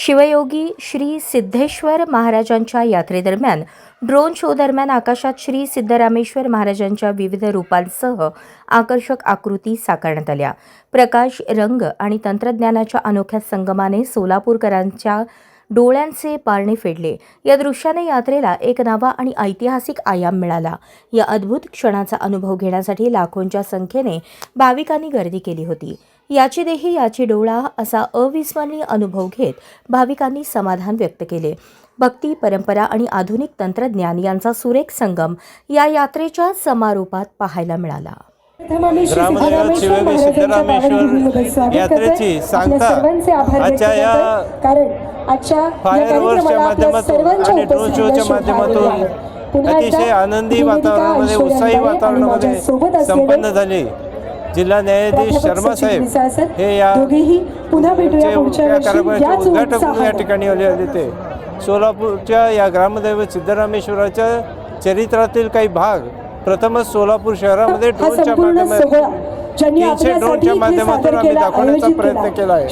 शिवयोगी श्री सिद्धेश्वर महाराजांच्या यात्रेदरम्यान drone show दरम्यान आकाशात श्री सिद्धरामेश्वर महाराजांच्या विविध रूपांसह आकर्षक आकृती साकारण्यात आल्या। प्रकाश, रंग आणि तंत्रज्ञानाच्या अनोख्या संगमाने सोलापूरकरांच्या डोळ्यांचे पारणे फेडले। या दृश्याने यात्रेला एक नवा आणि ऐतिहासिक आयाम मिळाला। या अद्भुत क्षणाचा अनुभव घेण्यासाठी लाखोंच्या संख्येने भाविकांनी गर्दी केली होती। याची देही याची डोळा असा अविस्मरणीय अनुभव घेत भाविकांनी समाधान व्यक्त केले। भक्ती, परंपरा आणि आधुनिक तंत्रज्ञान यांचा सुरेख संगम या यात्रेच्या समारोपात पाहायला मिळाला। शिवयोगी सिद्धरामेश्वर यात्रेची सांगता आजच्या या फायरवर्क्सच्या माध्यमातून आणि ड्रोन शोच्या माध्यमातून अतिशय आनंदी वातावरणामध्ये, उत्साही वातावरणामध्ये संपन्न झाली। जिल्हा न्यायाधीश शर्मा साहेब हे या कार्यक्रमाचे उद्घाटक म्हणून या ठिकाणी आले होते। सोलापूरच्या या ग्रामदैवत सिद्धरामेश्वराच्या चरित्रातील काही भाग प्रथमच सोलापूर शहरामध्ये ड्रोनच्या माध्यमातून 300 ड्रोनच्या माध्यमातून आम्ही दाखवण्याचा प्रयत्न केला आहे।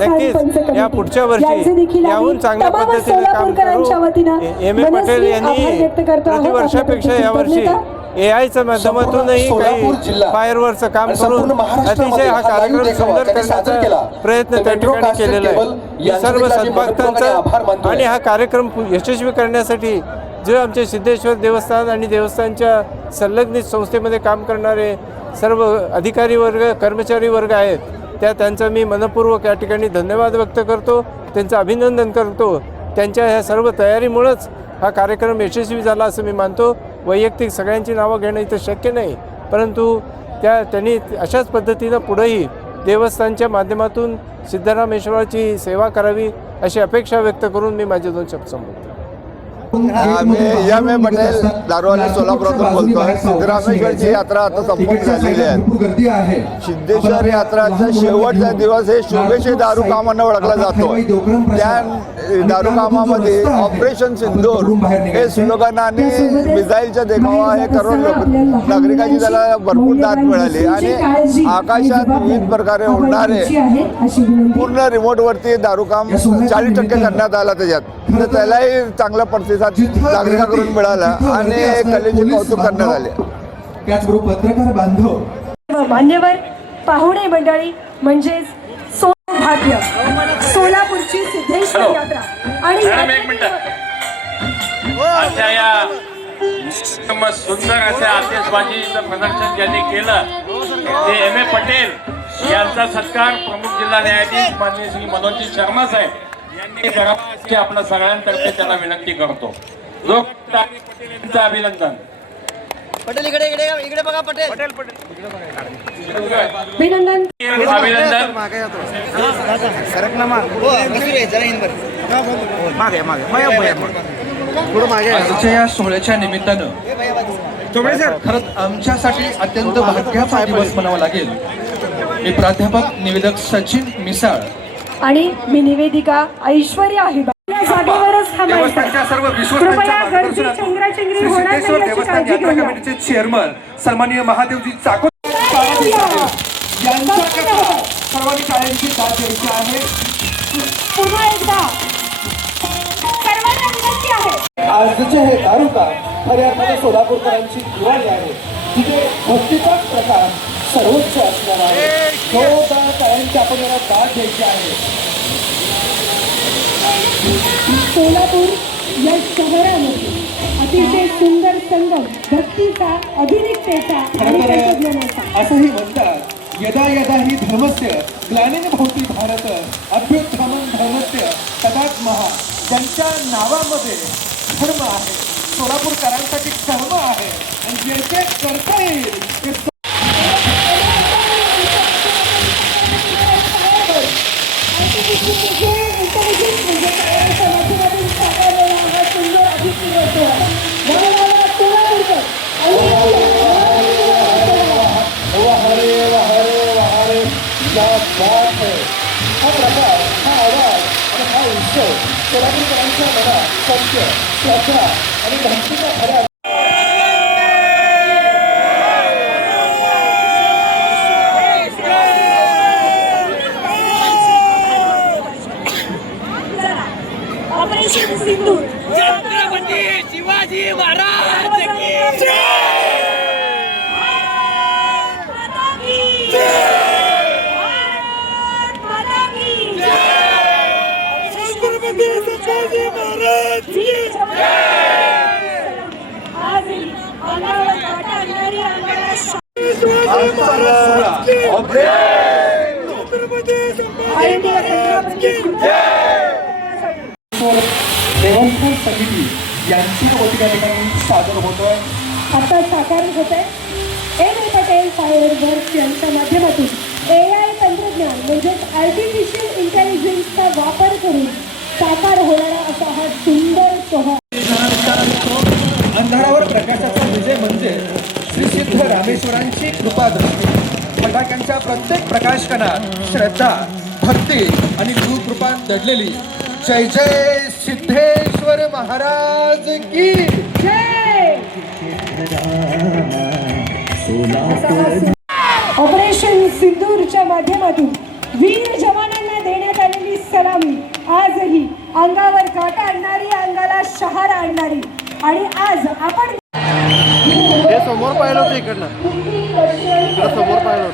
नक्कीच या पुढच्या वर्षी याहून चांगल्या पद्धतीने काम करू। एम.ए. पटेल यांनी प्रतिवर्षापेक्षा यावर्षी एआयच्या माध्यमातूनही काही फायरवर्कचं काम करून अतिशय हा कार्यक्रम सुंदर करण्याचा प्रयत्न त्या ठिकाणी केलेला आहे। सर्व सद्भक्तांचा आणि हा कार्यक्रम यशस्वी करण्यासाठी जे आमचे सिद्धेश्वर देवस्थान आणि देवस्थानच्या संलग्नित संस्थेमध्ये काम करणारे सर्व अधिकारी वर्ग, कर्मचारी वर्ग आहेत, त्यांचा मी मनपूर्वक या ठिकाणी धन्यवाद व्यक्त करतो, त्यांचं अभिनंदन करतो। त्यांच्या ह्या सर्व तयारीमुळेच हा कार्यक्रम यशस्वी झाला असं मी मानतो। वैयक्तिक सगळ्यांची नावं घेणं इथं शक्य नाही, परंतु त्यांनी अशाच पद्धतीनं पुढेही देवस्थानच्या माध्यमातून सिद्धरामेश्वराची सेवा करावी अशी अपेक्षा व्यक्त करून मी माझे 2 शब्द संपवतो। आम्ही एम.ए. पटेल दारवाली सोलापुरातून बोलतोय। सिद्धरामेश्वरची यात्रा आता संपूर्ण झालेली आहे। सिद्धेश्वर यात्राचा शेवटचा दिवस हे शोभेचे दारू कामानं ओळखला जातो। त्या दारू कामामध्ये ऑपरेशन सिंदूर हे स्लोगनाने मिसाईलचा देखावा हे करून नागरिकांची त्याला भरपूर दाद मिळाली आणि आकाशात विविध प्रकारे उडणारे पूर्ण रिमोटवरती दारू काम 40% करण्यात आला त्याच्यात, तर त्यालाही चांगला प्रतिसाद नागरिकांकडून मिळाला आणि कलेचे कौतुक करण्यात आले। त्याचबरोबर पत्रकार बांधव, मान्यवर पाहुणे मंडळी म्हणजेच सौभाग्य सोलापूरची सिद्धेश्वर यात्रा आणि सुंदर असे आतिषबाजीचं प्रदर्शन ज्यांनी केलं ते एम.ए. पटेल यांचा सत्कार प्रमुख जिल्हा न्यायाधीश माननीय श्री मनोज शर्मा साहेब यांनी करावयाची आपल्या सगळ्यांतर्फे त्यांना विनंती करतो। लोक पटेल अभिनंदन। पटेल इकडे बघा। पटेल अभिनंदन आजच्या या सोहळ्याच्या निमित्तानं खरंच आमच्यासाठी अत्यंत भाग्याचा दिवस म्हणावा लागेल। मी प्राध्यापक निवेदक सचिन मिसाळ आणि मी निवेदिका ऐश्वर्या आहे। जागेवरच सर्व कमिटीचे चेअरमन सन्माननीय महादेवजी चाकोर यांच्या सर्वांनी टाळ्यांची दाद द्यायची आहे। पुन्हा एकदा सर्वांना विनंती आहे। आजचे हे दारुका खऱ्या अर्थाने सोलापूरकरांची दिवाळी आहे, तिथे भक्तीचा प्रकार सर्वोच्च असणार आहे। जोरदार टाळ्यांची आपण याला दाद द्यायची आहे। सोलापूर या शहरामध्ये अतिशय सुंदर संगम भक्तीचा, आधुनिकतेचा आणि तंत्रज्ञानाचा असंही म्हणतात, यदा यदा ही धर्मस्य ग्लानिन भवती भारत अभ्युत्थानं धर्मस्य तदात्महा। ज्यांच्या नावामध्ये धर्म आहे, सोलापूरकरांसाठी धर्म आहे आणि जे जे करता येईल ते हा प्रकार, हा आवाज आणि हा उत्सव सोलापूरकरांच्या मनात सत्य, श्रद्धा आणि भक्तीचा खरा काढणारी अंगाला देवस्थान समिती यांची वतीच्या ठिकाणी सादर होतोय. आता साकार होत आहे एम पटेल फायरवर्क्स यांच्या माध्यमातून AI तंत्रज्ञान म्हणजेच आर्टिफिशियल इंटेलिजन्सचा वापर करून साकार होणारा असा हा सुंदर सोहळा. अंधारावर प्रकाशाचा विजय म्हणजे श्री सिद्ध रामेश्वरांची कृपा दृष्टी. फटाक्यांच्या प्रत्येक प्रकाशकणात श्रद्धा, भक्ती आणि गुरुकृपा दडलेली. जय जय सिद्धेश्वर महाराज की जय. ऑपरेशन सिंदूरच्या माध्यमातून वीर जवानांना देण्यात आलेली सलामी आजही अंगावर काटा आणणारी, अंगाला शहार आणणारी. आणि आज आपण समोर पाहिलं होतं इकडनं समोर पाहिलं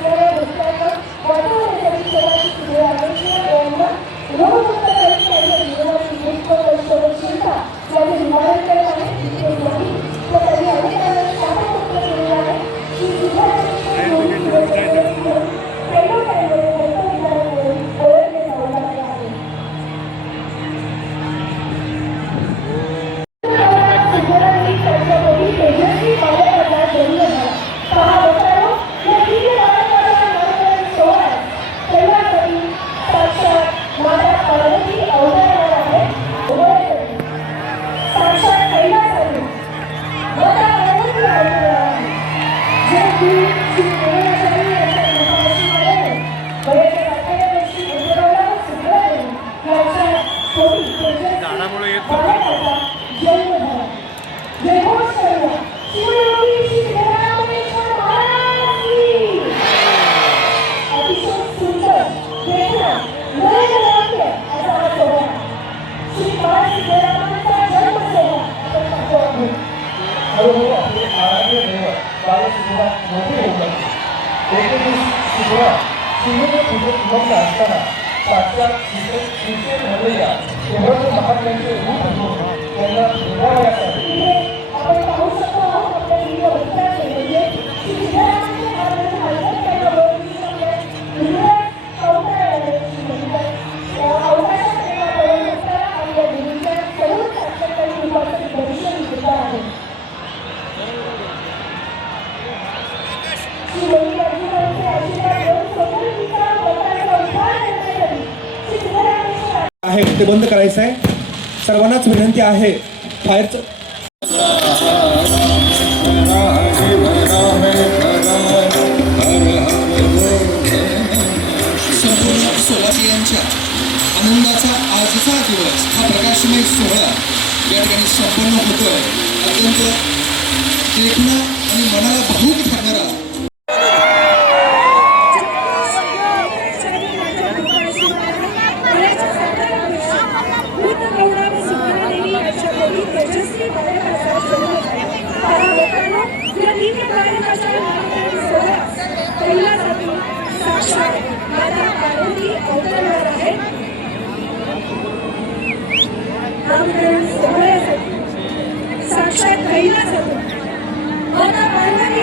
आहे ते बंद करायचं आहे. सर्वांनाच विनंती आहे फायरचं संपूर्ण सोलाशियांच्या आनंदाचा आजचा दिवस हा प्रकाशमय सोहळा या ठिकाणी संपन्न होतोय. अत्यंत देखणं आणि मनाला भावूक ठरणारा साक्षात पहिला जातो माता पार्वती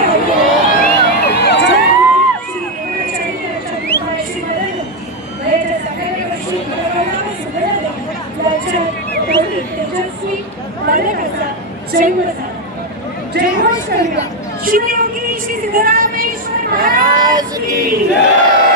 तेजस्वी बालकाचा जन्म झाला. जयघोष करूया शिवयोगी श्री सिद्धरामेश्वर महाराज की जय.